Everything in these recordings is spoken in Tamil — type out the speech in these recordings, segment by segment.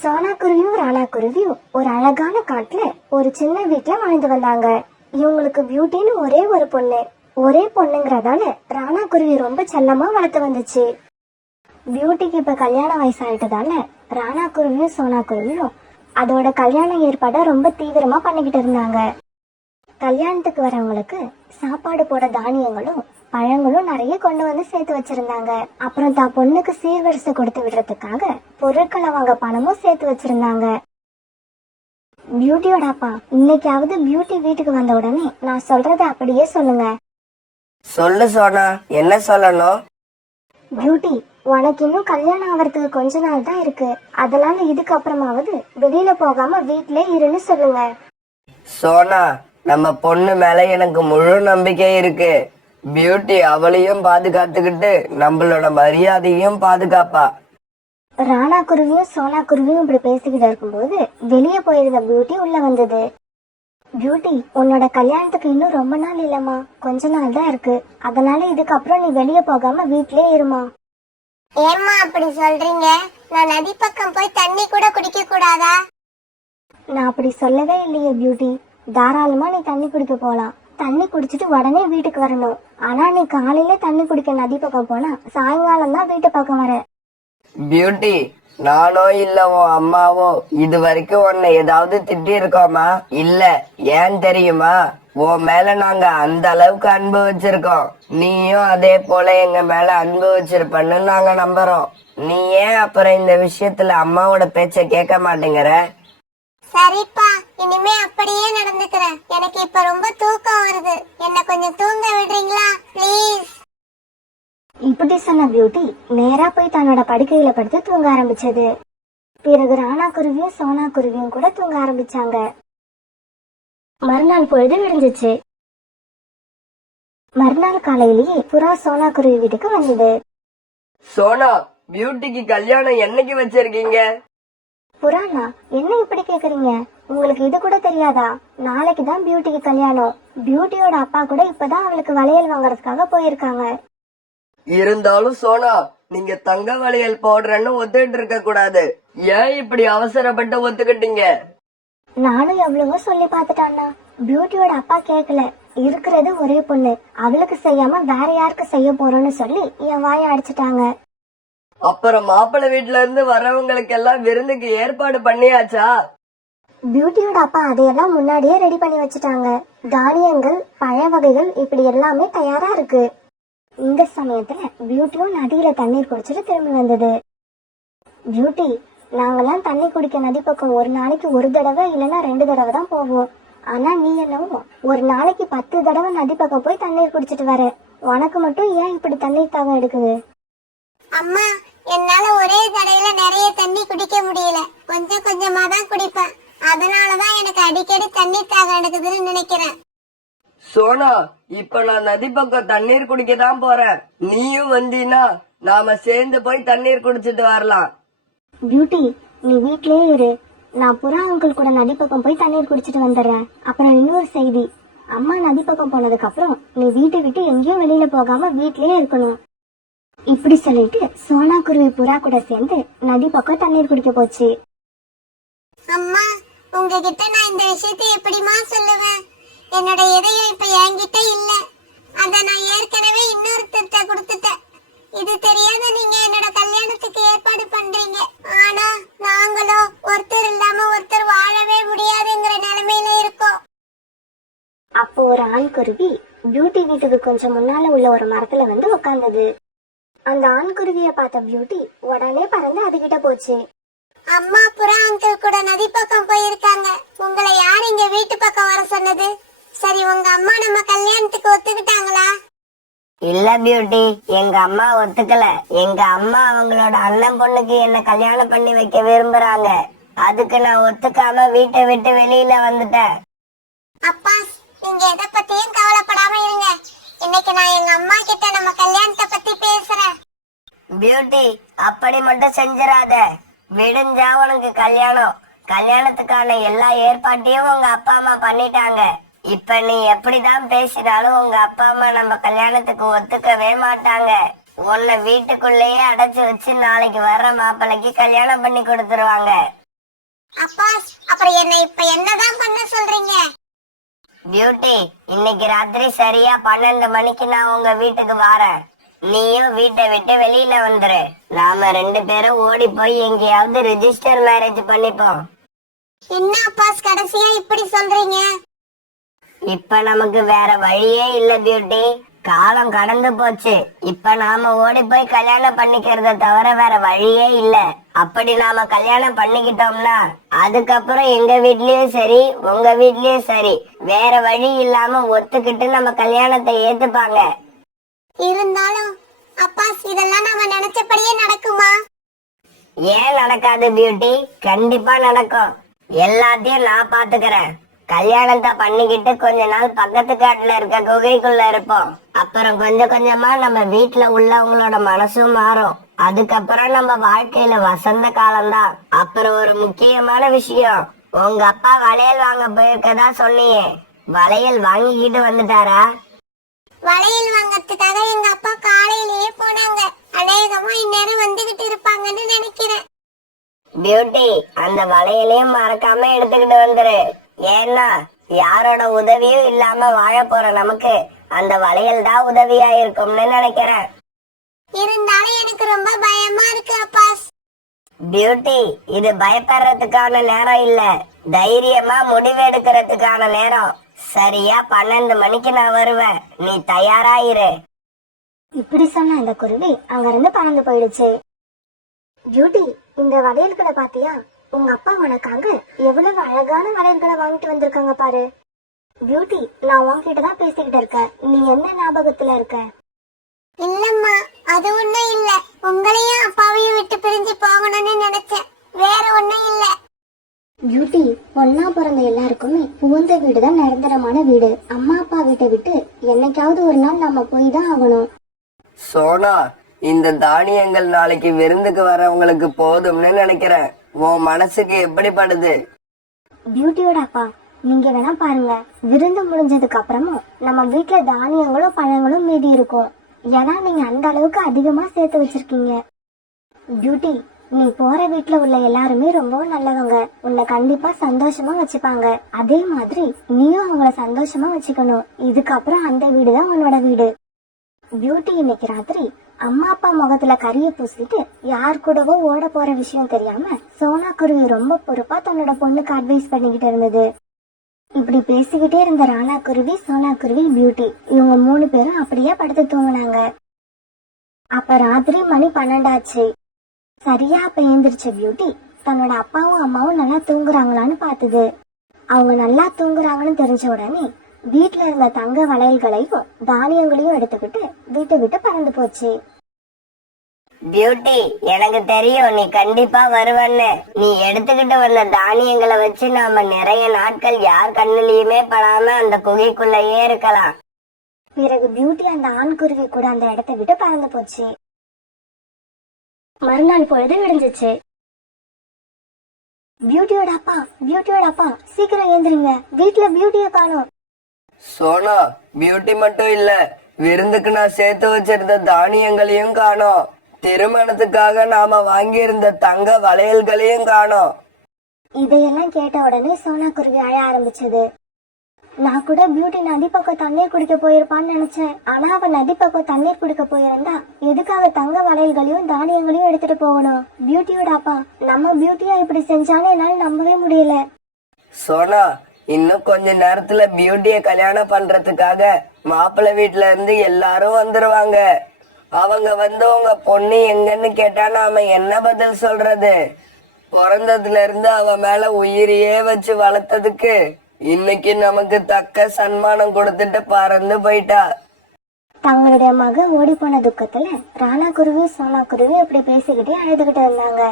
சோனா குருவியும் ராணா குருவியும் ஒரு அழகான காட்டுல ஒரு சின்ன வீட்டுல வாழ்ந்து வந்தாங்க. இவங்களுக்கு பியூட்டின்னு ஒரே ஒரு பொண்ணு. ஒரே பொண்ணுங்கிறதால ராணா குருவி ரொம்ப செல்லமா வளர்த்து வந்துச்சு. பியூட்டிக்கு இப்ப கல்யாண வயசாயிட்டதால ராணா குருவியும் சோனா குருவியும் அதோட கல்யாண ஏற்பாட ரொம்ப தீவிரமா பண்ணிக்கிட்டு இருந்தாங்க. கல்யாணத்துக்கு வரவங்களுக்கு சாப்பாடு போட தானியங்களும் பழங்களும் நிறைய கொண்டு வந்து சேர்த்து வச்சிருந்தாங்க. அப்புறம் தான் பொண்ணுக்கு சீர்வரிசை கொடுத்து விடுறதுக்காக பொருட்களை வாங்க பணமும் சேர்த்து வச்சிருந்தாங்க. பியூட்டியோட அப்பா இன்னைக்காவது பியூட்டி வீட்டுக்கு வந்த உடனே நான் சொல்றத அப்படியே சொல்லுங்க. சொல்லு சோனா, என்ன சொல்லணும்? பியூட்டி, உனக்கு இன்னும் கல்யாணம் ஆகிறதுக்கு கொஞ்ச நாள் தான் இருக்கு. அதனால இதுக்கப்புறமாவது வெளியில போகாம வீட்லயே இருன்னு சொல்லுங்க. சோனா, நம்ம பொண்ணு மேல எனக்கு முழு நம்பிக்கை இருக்கு. பியூட்டி அவளையும் பாதுகாத்துக்கிட்டு நம்மளோட மரியாதையும் பாதுகாப்பா. ராணா குருவியும் சோனா குருவியும் இப்படி பேசிக்கிட்டு இருக்கும்போது வெளியே போயிருந்த பியூட்டி உள்ள வந்தது. பியூட்டி, உன்னோட கல்யாணத்துக்கு இன்னும் ரொம்ப நாள் இல்லம்மா, கொஞ்ச நாள் தான் இருக்கு. அதனால இதுக்கப்புறம் நீ வெளியே போகாம வீட்லயே இருமா. ஏம்மா அப்படி சொல்றீங்க? நான் நதி பக்கம் போய் தண்ணி கூட குடிக்க கூடாதா? நான் அப்படி சொல்லவே இல்லையே பியூட்டி. தாராளமா நீ தண்ணி குடிக்க போலாம். தண்ணி குடிச்சிட்டு உடனே வீட்டுக்கு வரணும். ஆனா நீ காலையில தண்ணி குடிக்க நதி பக்கம் போனா சாயங்காலம் தான் வீட்டு பக்கம் வர. பியூட்டி, நானோ இல்ல உன் அம்மாவோ இது வரைக்கும் உன்னை ஏதாவது திட்டி இருக்கோமா? இல்ல. ஏன் தெரியுமா? உன் மேல நாங்க அந்த அளவுக்கு அன்பு வச்சிருக்கோம். நீயும் அதே போல எங்க மேல அன்பு வச்சிருப்பன்னு நாங்க நம்புறோம். நீ ஏன் அப்புறம் இந்த விஷயத்துல அம்மாவோட பேச்ச கேட்க மாட்டேங்கிற? சரிப்பா, இனிமே அப்படியே நடந்துக்கிறேன். எனக்கு இப்ப ரொம்ப தூக்கம் வருது. என்ன கொஞ்சம் தூங்க விடுறீங்களா ப்ளீஸ்? இப்படி சொன்ன பியூட்டி நேரா போய் தன்னோட படுக்கையில படுத்து தூங்க ஆரம்பிச்சது. பிறகு ராணா குருவியும் சோனா குருவியும் கூட தூங்க ஆரம்பிச்சாங்க. மறுநாள் பொழுது விடிஞ்சிச்சு. மறுநாள் காலையிலேயே புறா சோனா குருவி வீட்டுக்கு வந்தது. சோனா, பியூட்டிக்கு கல்யாணம் என்னைக்கு வச்சிருக்கீங்க? புறானா, என்ன இப்படி கேக்குறீங்க? உங்களுக்கு இது கூட தெரியாதா? நாளைக்கு தான் பியூட்டிக்கு கல்யாணம். பியூட்டியோட அப்பா கூட இப்பதான் அவளுக்கு வளையல் வாங்கறதுக்காக போயிருக்காங்க. இருந்தாலும் சோனா, நீங்க தங்க வளையல் போடுறேன்னு ஒத்துக்கிட்டு இருக்க கூடாது. ஏன் இப்படி அவசரப்பட்டு ஒத்துக்கிட்டீங்க? நானும் எவ்வளவோ சொல்லி பாத்துட்டான்னா பியூட்டியோட அப்பா கேக்கல. இருக்கிறது ஒரே பொண்ணு, அவளுக்கு செய்யாம வேற யாருக்கு செய்ய போறோம்னு சொல்லி என் வாய அடிச்சிட்டாங்க. அப்புறம் மாப்பிள்ளை வீட்டுல இருந்து வர்றவங்களுக்கு எல்லாம் விருந்துக்கு ஏற்பாடு பண்ணியாச்சா? பியூட்டியோட அப்பா அதையெல்லாம் முன்னாடியே ரெடி பண்ணி வச்சுட்டாங்க. தானியங்கள், பழ வகைகள் இப்படி எல்லாமே தயாரா இருக்கு. இந்த சமயத்துல பியூட்டியும் நதியில தண்ணீர் குடிச்சிட்டு திரும்பி வந்தது. பியூட்டி, நாங்கெல்லாம் தண்ணி குடிக்க நதி பக்கம் ஒரு நாளைக்கு ஒரு தடவை இல்லைன்னா 2 தடவை தான் போவோம். ஆனா நீ என்னவோ ஒரு நாளைக்கு 10 தடவை நதி பக்கம் போய் தண்ணீர் குடிச்சிட்டு வர. உனக்கு மட்டும் ஏன் இப்படி தண்ணீர் தாகம் எடுக்குது? அம்மா, என்னால ஒரே தடவையில நிறைய தண்ணி குடிக்க முடியல. கொஞ்சம் கொஞ்சமா தான் குடிப்பேன். அதனாலதான் எனக்கு அடிக்கடி தண்ணி தாகம் எடுக்குதுன்னு நினைக்கிறேன். சோனா, இப்ப நான் நதி பக்கம் தண்ணீர் குடிக்க தான் போறேன். நீயும் வந்தீனா நாம சேர்ந்து போய் தண்ணீர் குடிச்சிட்டு வரலாம். பியூட்டி, நீ வீட்லயே இரு. நான் புறா அங்கிள் கூட நதி பக்கம் போய் தண்ணீர் குடிச்சிட்டு வந்துடுறேன். அப்புறம் இன்னொரு செய்தி, அம்மா நதி பக்கம் போனதுக்கு அப்புறம் நீ வீட்டை விட்டு எங்கேயும் வெளியில போகாம வீட்லயே இருக்கணும். இப்படி சொல்லிட்டு சோனா குருவி புறா கூட சேர்ந்து நதி பக்கம் தண்ணீர் குடிக்க போச்சு. அம்மா, உங்ககிட்ட நான் இந்த விஷயத்தை எப்படிமா சொல்லுவேன்? என்னோட இதயம் இப்ப என்கிட்ட இல்ல. அத நான் ஏற்கனவே இன்னொருத்தர்ட்ட கொடுத்துட்டேன். இது தெரியாத நீங்க என்னோட கல்யாணத்துக்கு ஏற்பாடு பண்றீங்க. ஆனா நாங்களோ ஒருத்தர் இல்லாம ஒருத்தர் வாழவே முடியாதுங்கிற நிலைமையில இருக்கோம். அப்போ ஒரு ஆண் குருவி பியூட்டி வீட்டுக்கு கொஞ்சம் முன்னால உள்ள ஒரு மரத்துல வந்து உட்கார்ந்தது. அந்த ஆண் குருவிய பார்த்த பியூட்டி உடனே பறந்து அதுகிட்ட போச்சு. அம்மா புறா அங்கிள் கூட நதி பக்கம் போயிருக்காங்க. உங்களை யார் இங்க வீட்டு பக்கம் வர சொன்னது? சரி, உங்க அம்மா நம்ம கல்யாணத்துக்கு ஒத்துக்கிட்டாங்களா? இல்ல பியூட்டி, எங்க அம்மா ஒத்துக்கல. எங்க அம்மா அவங்களோட அண்ணன் பொண்ணுக்கு என்ன கல்யாணம் பண்ணி வைக்க விரும்புறாங்க. அதுக்கு நான் ஒத்துக்காம வீட்டை விட்டு வெளியில வந்துட்டேன். அப்பா, நீங்க எதை பத்தியும் கவலைப்படாம இருங்க. இன்னைக்கு நான் எங்க அம்மா கிட்ட நம்ம கல்யாணத்தை பத்தி பேசுறேன். பியூட்டி, அப்படி மட்டும் செஞ்சிடாத. விடிஞ்சா உனக்கு கல்யாணம். கல்யாணத்துக்கான எல்லா ஏற்பாட்டையும் உங்க அப்பா அம்மா பண்ணிட்டாங்க. இப்ப நீ எப்படிதான் பேசினாலும் உங்க அப்பா அம்மா நம்ம கல்யாணத்துக்கு ஒத்துக்கவே மாட்டாங்க. உன்னை வீட்டுக்குள்ளேயே அடைச்சு வச்சு நாளைக்கு வர்ற மாப்பிள்ளைக்கு கல்யாணம் பண்ணி கொடுத்துருவாங்க. அப்பாஸ், அப்புறம் என்ன இப்ப என்னதான் பண்ண சொல்றீங்க? பியூட்டி, இன்னைக்கு ராத்திரி சரியா 12 மணிக்கு நான் உங்க வீட்டுக்கு வரேன். நீயும் வீட்டை விட்டு வெளியில வந்துரு. நாம 2 பேரும் ஓடி போய் எங்கேயாவது ரெஜிஸ்டர் மேரேஜ் பண்ணிப்போம். என்ன அப்பாஸ் கடைசியா இப்படி சொல்றீங்க? இப்ப நமக்கு வேற வழியே இல்ல பியூட்டி. காலம் கடந்து போச்சு. இப்ப நாம ஓடி போய் கல்யாணம் பண்ணிக்கிறத தவிர வேற வழியே இல்ல. அப்படி நாம கல்யாணம் பண்ணிக்கிட்டோம்னா அதுக்கப்புறம் எங்க வீட்லயும் சரி உங்க வீட்லயும் சரி வேற வழி இல்லாம ஒத்துக்கிட்டு நம்ம கல்யாணத்தை ஏத்துப்பாங்க. இருந்தாலும் அப்பாஸ், இதெல்லாம் நாம நினைச்சபடியே நடக்குமா? ஏன் நடக்காது பியூட்டி? கண்டிப்பா நடக்கும். எல்லாத்தையும் நான் பாத்துக்கிறேன். கல்யாணத்தை பண்ணிக்கிட்டு கொஞ்ச நாள் பக்கத்து காட்டுல இருக்க குகைக்குள்ள இருப்போம். அப்புறம் கொஞ்சம் கொஞ்சமா நம்ம வீட்டுல உள்ளவங்களோட மனசும் மாறும். அதுக்கப்புறம் நம்ம வாழ்க்கையில வசந்த காலம்தான். அப்புறம் ஒரு முக்கியமான விஷயம், உங்க அப்பா வளையல் வாங்க போயிருக்கதா சொன்னியே, வளையல் வாங்கிக்கிட்டு வந்துட்டாரா? வளையல் வாங்கறதுக்காக எங்க அப்பா காலையிலேயே போனாங்க. அநேகமா இந்நேரம் வந்துகிட்டு இருப்பாங்கன்னு நினைக்கிறேன். பியூட்டி, அந்த வளையலையும் மறக்காம எடுத்துக்கிட்டு வந்துரு. ஏன்னா யாரோட உதவியும் இல்லாம வாழ போற நமக்கு அந்த வளையல் தான் உதவியா இருக்கும்னு நினைக்கிறேன். இருந்தாலும் எனக்கு ரொம்ப பயமா இருக்கு அப்பாஸ். பியூட்டி, இது பயப்படுறதுக்கான நேரம் இல்ல, தைரியமா முடிவு எடுக்கிறதுக்கான நேரம். சரியா 12 மணிக்கு நான் வருவேன். நீ தயாரா இரு. இப்படி சொன்ன அந்த குருவி அங்கிருந்து பறந்து போயிடுச்சு. பியூட்டி, இந்த வளையல்களை பாத்தியா? உங்க அப்பா உனக்காக எவ்வளவு அழகான வளையல்களை வாங்கிட்டு வந்திருக்காங்க பாரு. பியூட்டி, நான் உன்கிட்ட தான் பேசிக்கிட்டு இருக்கேன். நீ என்ன ஞாபகத்துல இருக்க? இல்லம்மா, அது ஒண்ணும் இல்ல. உங்களையும் அப்பாவையும் விட்டு பிரிஞ்சு போகணும்னு நினைச்சேன். வேற ஒண்ணும் இல்ல. பியூட்டி, ஒன்னா பிறந்த எல்லாருக்குமே புகுந்த வீடு தான் நிரந்தரமான வீடு. அம்மா அப்பா வீட்டை விட்டு என்னைக்காவது ஒரு நாள் நம்ம போய் தான் ஆகணும். சோனா, இந்த தானியங்கள் நாளைக்கு விருந்துக்கு வரவங்களுக்கு போதும்னு நினைக்கிறேன். உன் மனசுக்கு எப்படிப்படுது? பியூட்டியோட அப்பா, நீங்க வேணா பாருங்க, விருந்து முடிஞ்சதுக்கு அப்புறமும் நம்ம வீட்டுல தானியங்களும் பழங்களும் மீதி இருக்கும். ஏன்னா நீங்க அந்த அளவுக்கு அதிகமா சேர்த்து வச்சிருக்கீங்க. பியூட்டி, நீ போற வீட்டுல உள்ள எல்லாருமே ரொம்பவும் நல்லவங்க. உன்னை கண்டிப்பா சந்தோஷமா வச்சுப்பாங்க. அதே மாதிரி நீயும் அவங்கள சந்தோஷமா வச்சுக்கணும். இதுக்கப்புறம் அந்த வீடுதான் உன்னோட வீடு. பியூட்டி, இன்னைக்கு ராத்திரி அம்மா அப்பா முகத்துல கரிய பூசிட்டு யார் கூடவோ ஓட போற விஷயம் தெரியாம சோனா குருவி ரொம்ப பொறுப்பா தன்னோட பொண்ணுக்கு அட்வைஸ் பண்ணிக்கிட்டு இருந்தது. இப்படி பேசிக்கிட்டே இருந்த ராணா குருவி, சோனா குருவி, பியூட்டி இவங்க 3 பேரும் அப்படியே படுத்து தூங்குனாங்க. அப்ப ராத்திரி மணி 12 ஆச்சு. சரியா அப்ப எழுந்திருச்ச பியூட்டி தன்னோட அப்பாவும் அம்மாவும் நல்லா தூங்குறாங்களான்னு பார்த்தது. அவங்க நல்லா தூங்குறாங்கன்னு தெரிஞ்ச உடனே வீட்டுல இருந்த தங்க வளையல்களையும் தானியங்களையும் எடுத்துக்கிட்டு வீட்டை விட்டு பறந்து போச்சு. பியூட்டி, எனக்கு தெரியும் நீ கண்டிப்பா வருவன்னு. நீ எடுத்துக்கிட்டு வந்த தானியங்களை வச்சு நாம நிறைய நாட்கள் யார் கண்ணுலயுமே படாம அந்த குகைக்குள்ளேயே இருக்கலாம். பிறகு பியூட்டி அந்த ஆண் குருவி கூட அந்த இடத்தை விட்டு பறந்து போச்சு. மறுநாள் பொழுது விடிஞ்சிச்சு. பியூட்டியோட அப்பா சீக்கிரம் ஏந்திரிங்க, வீட்டுல பியூட்டிய காணோம். சோனா, பியூட்டி மட்டும் இல்ல, விருந்துக்கு நான் சேர்த்து வச்சிருந்த தானியங்களையும் காணோம். திருமணத்துக்காக நாம வாங்கி இருந்த தங்க வளையல்களையும் காணோம். இதையெல்லாம் கேட்ட உடனே சோனா குருவி அழ ஆரம்பிச்சது. நான் கூட பியூட்டி நதி பக்கம் தண்ணீர் குடிக்க போயிருப்பான்னு நினைச்சேன். ஆனா அவ நதி பக்கம் தண்ணீர் குடிக்க போயிருந்தா எதுக்காக தங்க வளையல்களையும் தானியங்களையும் எடுத்துட்டு போகணும்? பியூட்டியோட அப்பா நம்ம பியூட்டியா இப்படி செஞ்சாலும் என்னால நம்பவே முடியல. சோனா, இன்னும் கொஞ்ச நேரத்துல பியூட்டிய கல்யாணம் பண்றதுக்காக மாப்பிள்ளை வீட்டுல இருந்து எல்லாரும் வந்துருவாங்க. அவங்க வந்து உங்க பொண்ணு எங்கன்னு கேட்டா நாம என்ன பதில் சொல்றது? பிறந்ததுல இருந்து அவ மேல உயிரையே வச்சு வளர்த்ததுக்கு இன்னைக்கு நமக்கு தக்க சன்மானம் கொடுத்துட்டு பறந்து போயிட்டா. தங்களுடைய மக ஓடி போன துக்கத்துல ராணா குருவி சோனா குருவி அப்படி பேசிக்கிட்டே அழுதுகிட்டு இருந்தாங்க.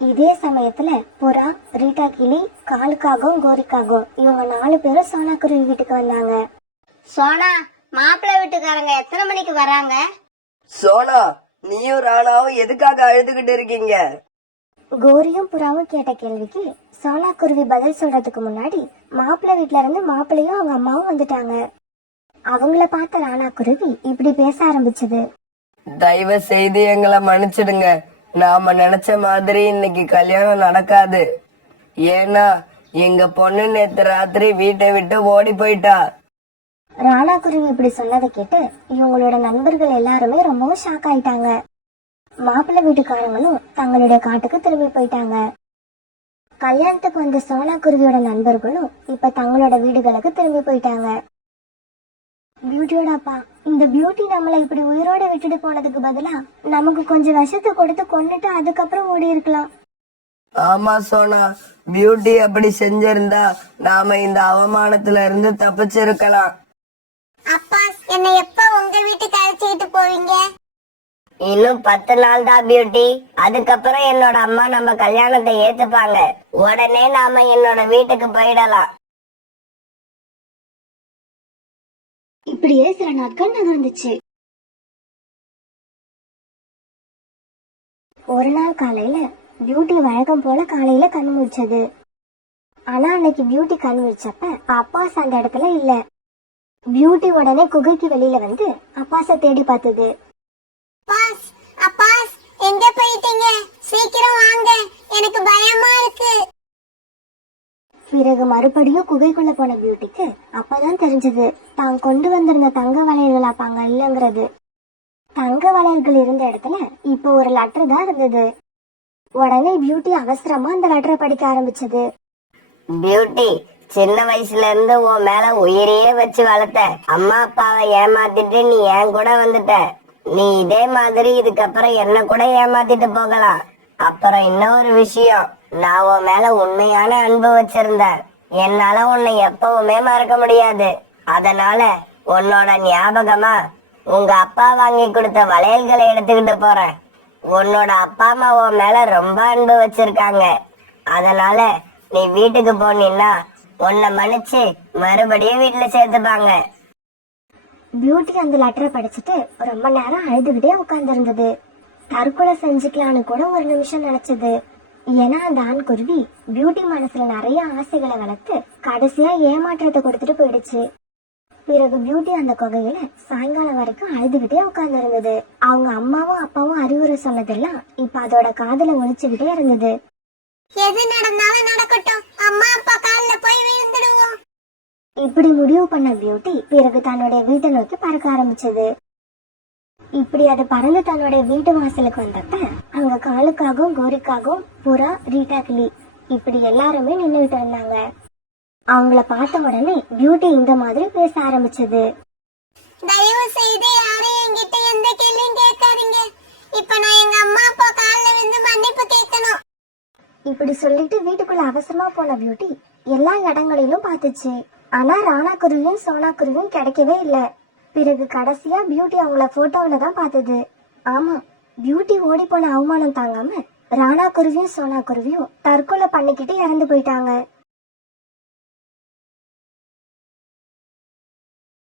இதே சமயத்துல புறா, ரீட்டா கிளி, காலுக்காகவும் கோரிக்காகவும் இவங்க 4 பேரும் சோனா குருவி வீட்டுக்கு வந்தாங்க. சோனா, மாப்பிள்ளை வீட்டுக்காரங்க எத்தனை மணிக்கு வராங்க? சோனா, நீயும் ராணாவும் எதுக்காக அழுதுகிட்டு இருக்கீங்க? கோரியும் புறாவும் கேட்ட கேள்விக்கு சோனா குருவி பதில் சொல்றதுக்கு முன்னாடி மாப்பிள்ளை வீட்டுல இருந்து மாப்பிள்ளையும் அவங்க அம்மாவும் வந்துட்டாங்க. அவங்கள பார்த்த ராணா குருவி இப்படி பேச ஆரம்பிச்சது. தயவு செய்து எங்களை மன்னிச்சிடுங்க. நாம நினைச்ச மாதிரி இன்னைக்கு கல்யாணம் நடக்காது. ஏன்னா எங்க பொண்ணு நேத்து ராத்திரி வீட்டை விட்டு ஓடி போயிட்டா. ராணா குருவி இப்படி சொன்னதை கேட்டு இவங்களோட நண்பர்கள் எல்லாருமே ரொம்பவும் ஷாக் ஆயிட்டாங்க. மாப்பிள்ளை வீட்டுக்காரங்களும் தங்களுடைய காட்டுக்கு திரும்பி போயிட்டாங்க. கல்யாணத்துக்கு வந்த சோனா குருவியோட நண்பர்களும் இப்ப தங்களோட வீடுகளுக்கு திரும்பி போயிட்டாங்க. பியூட்டியோட அப்பா, இந்த பியூட்டி நம்மளை இப்படி உயிரோட விட்டுட்டு போனதுக்கு பதிலா நமக்கு கொஞ்சம் விஷத்தை கொடுத்து கொன்னுட்டு அதுக்கப்புறம் ஓடி இருக்கலாம். ஆமா சோனா, பியூட்டி அப்படி செஞ்சிருந்தா நாம இந்த அவமானத்துல இருந்து தப்பிச்சிருக்கலாம். அப்பா, என்னை எப்ப உங்க வீட்டுக்கு அழைச்சிக்கிட்டு போவீங்க? இன்னும் 10 நாள் தான் பியூட்டி. அதுக்கப்புறம் என்னோட அம்மா நம்ம கல்யாணத்தை ஏத்துப்பாங்க. உடனே நாம என்னோட வீட்டுக்கு போயிடலாம். இப்படியே சில நாட்கள் நகர்ந்துச்சு. ஒரு நாள் காலையில பியூட்டி வழக்கம் போல காலையில கண் முழிச்சது. ஆனா அன்னைக்கு பியூட்டி கண் முழிச்சப்ப அப்பாஸ் அந்த இடத்துல இல்ல. பியூட்டி உடனே குகைக்கு வெளியில வந்து அப்பாஸ தேடி பார்த்தது. அப்பாஸ், அப்பாஸ், எங்க போயிட்டீங்க? சீக்கிரம் வாங்க, எனக்கு பயமா இருக்கு. பிறகு மறுபடியும் குகைக்குள்ள போன பியூட்டிக்கு அப்பதான் தெரிஞ்சது தான் கொண்டு வந்திருந்த தங்க வளையல்கள் அப்ப அங்க இல்லங்கிறது. தங்க வளையல்கள் இருந்த இடத்துல இப்போ ஒரு லெட்டர் தான் இருந்தது. உடனே பியூட்டி அவசரமா அந்த லெட்டரை படிக்க ஆரம்பிச்சது. பியூட்டி, சின்ன வயசுல இருந்து உன் மேல உயிரையே வச்சு வளர்த்த. அம்மா அப்பாவை ஏமாத்திட்டு நீ என் கூட வந்துட்ட. நீ இதே மாதிரி இதுக்கப்புறம் என்ன கூட ஏமாத்திட்டு போகலாம். அப்புறம் இன்னொரு விஷயம், நான் உன் மேல உண்மையான அன்பு வச்சிருந்தேன். என்னால உன்னை எப்பவுமே மறக்க முடியாது. அதனால உன்னோட ஞாபகமா உங்க அப்பா வாங்கி கொடுத்த வளையல்களை எடுத்துக்கிட்டு போறேன். உன்னோட அப்பா அம்மா உன் மேல ரொம்ப அன்பு வச்சிருக்காங்க. அதனால நீ வீட்டுக்கு போனீன்னா உன்னை மன்னிச்சு மறுபடியும் வீட்டுல சேர்த்துப்பாங்க. பியூட்டி அந்த லெட்டரை படிச்சுட்டு ரொம்ப நேரம் அழுதுகிட்டே உட்கார்ந்து இருந்தது. தற்கொலை செஞ்சுக்கலான்னு கூட ஒரு நிமிஷம் நினைச்சது. ஏன்னா அந்த ஆண் குருவி பியூட்டி மனசுல நிறைய ஆசைகளை வளர்த்து கடைசியா ஏமாற்றத்தை கொடுத்துட்டு போயிடுச்சு. பிறகு பியூட்டி அந்த குகையில சாயங்காலம் வரைக்கும் அழுதுகிட்டே உட்கார்ந்து இருந்தது. அவங்க அம்மாவும் அப்பாவும் அறிவுரை சொன்னதெல்லாம் இப்ப அதோட காதுல ஒழிச்சுக்கிட்டே இருந்தது. எது நடந்தாலும் நடக்கட்டும், அம்மா அப்பா கால்ல போய் விழுந்துடுவோம். இப்படி முடிவு பண்ண பியூட்டி பிறகு தன்னுடைய வீட்டை நோக்கி பறக்க ஆரம்பிச்சது. இப்படி அது பறந்து தன்னுடைய வீட்டு வாசலுக்கு வந்தப்ப அங்க காலுக்காகவும் கோரிக்காகவும் புறா, ரீட்டா கிளி இப்படி எல்லாருமே நின்னுகிட்டு இருந்தாங்க. அவங்கள பார்த்த உடனே பியூட்டி இந்த மாதிரி பேச ஆரம்பிச்சது. தயவு செய்து யாரும் என்கிட்ட எந்த கேள்வியும் கேட்காதீங்க. இப்ப நான் எங்க அம்மா அப்பா கால்ல விழுந்து மன்னிப்பு கேட்கணும். இப்படி சொல்லிட்டு வீட்டுக்குள்ள அவசரமா போன பியூட்டி எல்லா இடங்களிலும் பார்த்துச்சு. ஆனா ராணா குருவியும் சோனா குருவியும் கிடைக்கவே இல்ல. பிறகு கடைசியா பியூட்டி அவங்கள போட்டோவில தான் பார்த்தது. ஆமா, பியூட்டி ஓடி போன அவமானம் தாங்காம ராணா குருவியும் சோனா குருவியும் தற்கொலை பண்ணிக்கிட்டு இறந்து போயிட்டாங்க.